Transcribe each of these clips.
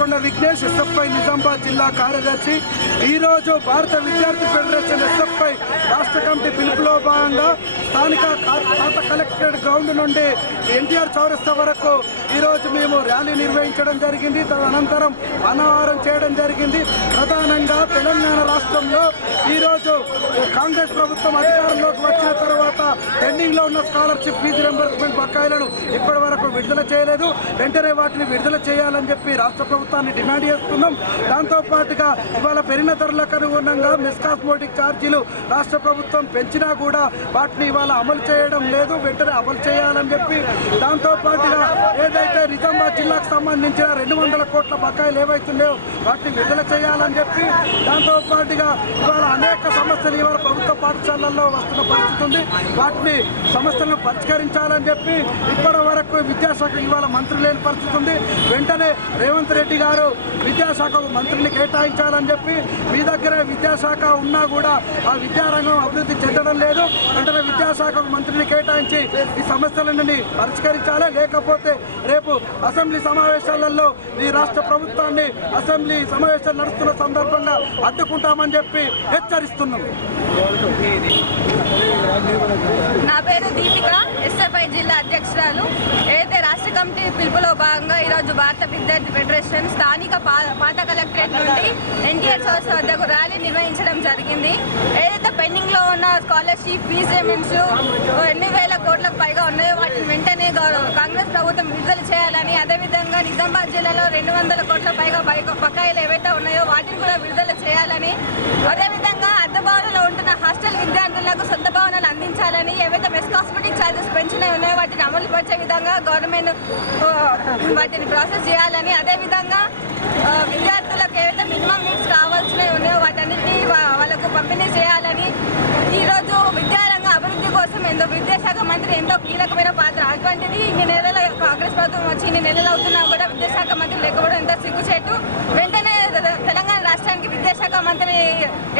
Palakonda Vignesh SFI Nizamabad జిల్లా కార్యదర్శి. ఈరోజు భారత విద్యార్థి ఫెడరేషన్ ఎస్ఎఫ్ఐ రాష్ట్ర కమిటీ పిలుపులో భాగంగా స్థానిక పాత కలెక్టరేట్ గ్రౌండ్ నుండి ఎన్టీఆర్ చౌరస్తా వరకు ఈరోజు మేము ర్యాలీ నిర్వహించడం జరిగింది. తదనంతరం అన్నవరం చేయడం జరిగింది. ప్రధానంగా తెలంగాణ రాష్ట్రంలో ఈరోజు కాంగ్రెస్ ప్రభుత్వం అధికారంలోకి వచ్చిన తర్వాత పెండింగ్లో ఉన్న స్కాలర్షిప్ ఫీజు రింబర్స్మెంట్ బకాయిలను ఇప్పటి వరకు విడుదల చేయలేదు. వెంటనే వాటిని విడుదల చేయాలని చెప్పి రాష్ట్ర ప్రభుత్వాన్ని డిమాండ్ చేస్తున్నాం. దాంతో పాటుగా ఇవాళ పెరిగిన ధరలకు అనుగుణంగా మిస్కాస్మోటిక్ ఛార్జీలు రాష్ట్ర ప్రభుత్వం పెంచినా కూడా వాటిని ఇవాళ అమలు చేయడం లేదు వెంటనే అమలు చేయాలని చెప్పి దాంతోపాటుగా ఏదైతే నిజామాబాద్ జిల్లాకు సంబంధించిన రెండు వందల కోట్ల బకాయిలు ఏవైతున్నాయో వాటిని విడుదల చేయాలని చెప్పి దాంతోపాటుగా ఇవాళ అనేక సమస్యలు ఇవాళ ప్రభుత్వ పాఠశాలల్లో వస్తున్న పరిస్థితి ఉంది. వాటిని సమస్యలను పరిష్కరించాలని చెప్పి ఇప్పటి వరకు విద్యాశాఖ ఇవాళ మంత్రి లేని పరిస్థితి ఉంది. వెంటనే రేవంత్ రెడ్డి గారు విద్యాశాఖకు మంత్రిని కేటాయించాలని చెప్పి మీ దగ్గర విద్యాశాఖ ఉన్నా కూడా ఆ విద్యారంగం అభివృద్ధి చెందడం లేదు. వెంటనే విద్యా విద్యాశాఖకు మంత్రిని కేటాయించి ఈ సమస్యలన్నీ పరిష్కరించాలి. లేకపోతే రేపు అసెంబ్లీ సమావేశాలలో ఈ రాష్ట్ర ప్రభుత్వాన్ని అసెంబ్లీ సమావేశాలు నడుస్తున్న సందర్భంగా అడ్డుకుంటామని చెప్పి హెచ్చరిస్తున్నాం. నా పేరు దీపిక ఎస్ఎఫ్ఐ జిల్లా అధ్యక్షురాలు. కమిటీ పిలుపులో భాగంగా ఈరోజు భారత విద్యార్థి ఫెడరేషన్ స్థానిక పా- పాత కలెక్టరేట్ నుండి ఎన్టీఆర్ చౌరస్ వద్దకు ర్యాలీ నిర్వహించడం జరిగింది. ఏదైతే పెండింగ్లో ఉన్న స్కాలర్షిప్ ఫీజ్ పేమెంట్స్ ఎన్ని వేల కోట్లకు పైగా ఉన్నాయో వాటిని వెంటనే కాంగ్రెస్ ప్రభుత్వం విడుదల చేయాలని అదేవిధంగా నిజామాబాద్ జిల్లాలో రెండు వందల కోట్ల పైగా బకాయిలు ఏవైతే ఉన్నాయో వాటిని కూడా విడుదల చేయాలని అదేవిధంగా అద్దెభవనంలో ఉంటున్న హాస్టల్ విద్యార్థులకు సొంత భవనాలు అందించాలని ఏవైతే మెస్ కాస్మెటిక్ ఛార్జెస్ పెంచినవి ఉన్నాయో వాటిని అమలు పరిచే విధంగా గవర్నమెంట్ వాటిని ప్రాసెస్ చేయాలని. అదేవిధంగా విద్యార్థులకు ఏవైతే మినిమం నీడ్స్ కావాల్సినవి ఉన్నాయో వాటన్నిటిని వాళ్ళకు పంపిణీ చేయాలని. ఈరోజు విద్యారంగ అభివృద్ధి కోసం ఎంతో విద్యాశాఖ మంత్రి ఎంతో కీలకమైన పాత్ర. అటువంటిది ఇన్ని నెలల కాంగ్రెస్ ప్రభుత్వం వచ్చి ఇన్ని నెలలు అవుతున్నా కూడా విద్యాశాఖ మంత్రి లేకపోవడం ఎంతో సిగ్గుచేటు. రాష్ట్రానికి విద్యాశాఖ మంత్రిని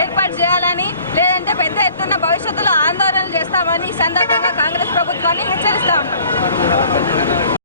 ఏర్పాటు చేయాలని లేదంటే పెద్ద ఎత్తున భవిష్యత్తులో ఆందోళనలు చేస్తామని ఈ సందర్భంగా కాంగ్రెస్ ప్రభుత్వాన్ని హెచ్చరిస్తా ఉన్నాం.